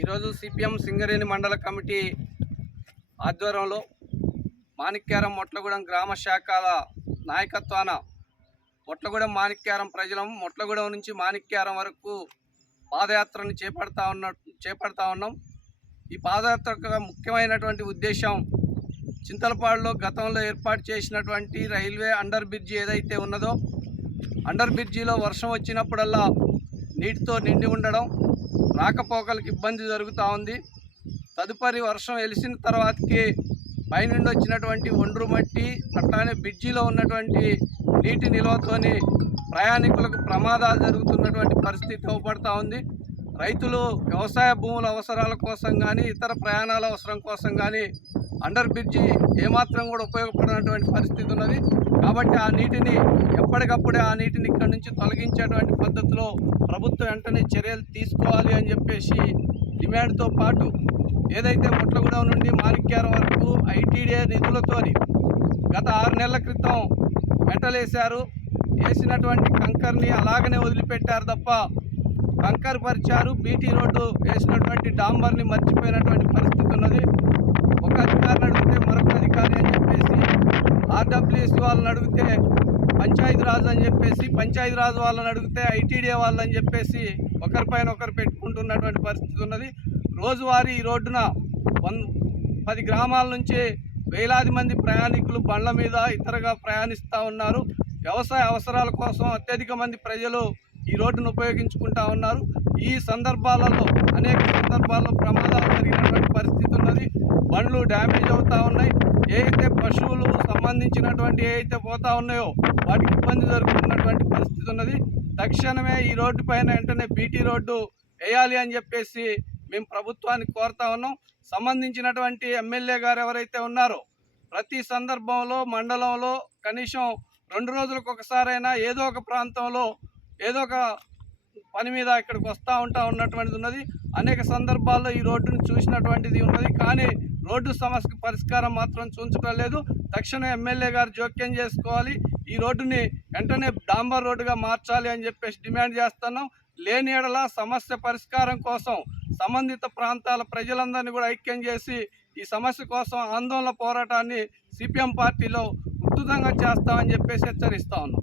ఈరోజు సిపిఎం సింగరేణి మండల కమిటీ ఆధ్వర్యంలో మాణిక్యారం మొట్లగూడెం గ్రామ శాఖల నాయకత్వాన మొట్లగూడెం మాణిక్యారం ప్రజలం మొట్లగూడెం నుంచి మాణిక్యారం వరకు పాదయాత్రను చేపడతా ఉన్నాం. ఈ పాదయాత్ర ముఖ్యమైనటువంటి ఉద్దేశం చింతలపాడులో గతంలో ఏర్పాటు చేసినటువంటి రైల్వే అండర్ బ్రిడ్జి ఏదైతే ఉన్నదో అండర్ బ్రిడ్జిలో వర్షం వచ్చినప్పుడల్లా నీటితో నిండి ఉండడం, రాకపోకలకు ఇబ్బంది జరుగుతూ ఉంది. తదుపరి వర్షం వెలిసిన తర్వాతకి పైనుండి వచ్చినటువంటి ఒండ్రు మట్టి అట్లానే బ్రిడ్జిలో ఉన్నటువంటి నీటి నిల్వతోని ప్రయాణికులకు ప్రమాదాలు జరుగుతున్నటువంటి పరిస్థితి అవపడతా ఉంది. రైతులు వ్యవసాయ భూముల అవసరాల కోసం కానీ ఇతర ప్రయాణాల అవసరం కోసం కానీ అండర్ బ్రిడ్జి ఏమాత్రం కూడా ఉపయోగపడినటువంటి పరిస్థితి ఉన్నది. కాబట్టి ఆ నీటిని ఎప్పటికప్పుడే ఆ నీటిని ఇక్కడ నుంచి తొలగించేటువంటి పద్ధతిలో ప్రభుత్వం వెంటనే చర్యలు తీసుకోవాలి అని చెప్పేసి డిమాండ్తో పాటు ఏదైతే మొట్లగూడెం నుండి మాణిక్యారం వరకు ఐటీడీఏ నిధులతోని గత 6 నెలల క్రితం మెటలేశారు. వేసినటువంటి కంకర్ని అలాగనే వదిలిపెట్టారు తప్ప కంకర్ పరిచారు. బీటీ రోడ్డు వేసినటువంటి డాంబర్ని మర్చిపోయినటువంటి పరిస్థితి ఉన్నది. ఒక అధికారిని అడిగితే మరొక అధికారి అని చెప్పేసి, ఆర్డబ్ల్యూఎస్ వాళ్ళని అడిగితే పంచాయతీరాజ్ అని చెప్పేసి, పంచాయతీరాజ్ వాళ్ళని అడిగితే ఐటీడీఏ వాళ్ళని చెప్పేసి ఒకరిపైన ఒకరు పెట్టుకుంటున్నటువంటి పరిస్థితి ఉన్నది. రోజువారీ ఈ రోడ్డున 10 గ్రామాల నుంచి వేలాది మంది ప్రయాణికులు బండ్ల మీద ఇతరగా ప్రయాణిస్తూ ఉన్నారు. వ్యవసాయ అవసరాల కోసం అత్యధిక మంది ప్రజలు ఈ రోడ్డును ఉపయోగించుకుంటూ ఉన్నారు. ఈ సందర్భాలలో అనేక సందర్భాల్లో ప్రమాదాలు జరిగినటువంటి పరిస్థితి ఉన్నది. బండ్లు డ్యామేజ్ అవుతూ ఉన్నాయి. ఏదైతే పశువులు సంబంధించినటువంటి ఏవైతే పోతా ఉన్నాయో వాటికి ఇబ్బంది జరుగుతున్నటువంటి పరిస్థితి ఉన్నది. తక్షణమే ఈ రోడ్డు పైన వెంటనే బీటీ రోడ్డు వేయాలి అని చెప్పేసి మేము ప్రభుత్వాన్ని కోరుతా ఉన్నాం. సంబంధించినటువంటి ఎమ్మెల్యే గారు ఎవరైతే ఉన్నారో ప్రతి సందర్భంలో మండలంలో కనీసం 2 రోజులకు ఒకసారైనా ఏదో ఒక ప్రాంతంలో ఏదో ఒక పని మీద ఇక్కడికి వస్తూ ఉన్నటువంటిది ఉన్నది. అనేక సందర్భాల్లో ఈ రోడ్డును చూసినటువంటిది ఉన్నది. కానీ రోడ్డు సమస్యకు పరిష్కారం మాత్రం చూపించడం లేదు. తక్షణం ఎమ్మెల్యే గారు జోక్యం చేసుకోవాలి. ఈ రోడ్డుని వెంటనే డాంబర్ రోడ్డుగా మార్చాలి అని చెప్పేసి డిమాండ్ చేస్తున్నాం. లేని ఎడల సమస్య పరిష్కారం కోసం సంబంధిత ప్రాంతాల ప్రజలందరినీ కూడా ఐక్యం చేసి ఈ సమస్య కోసం ఆందోళన పోరాటాన్ని సిపిఎం పార్టీలో ఉధృతంగా చేస్తామని చెప్పేసి హెచ్చరిస్తా ఉన్నాం.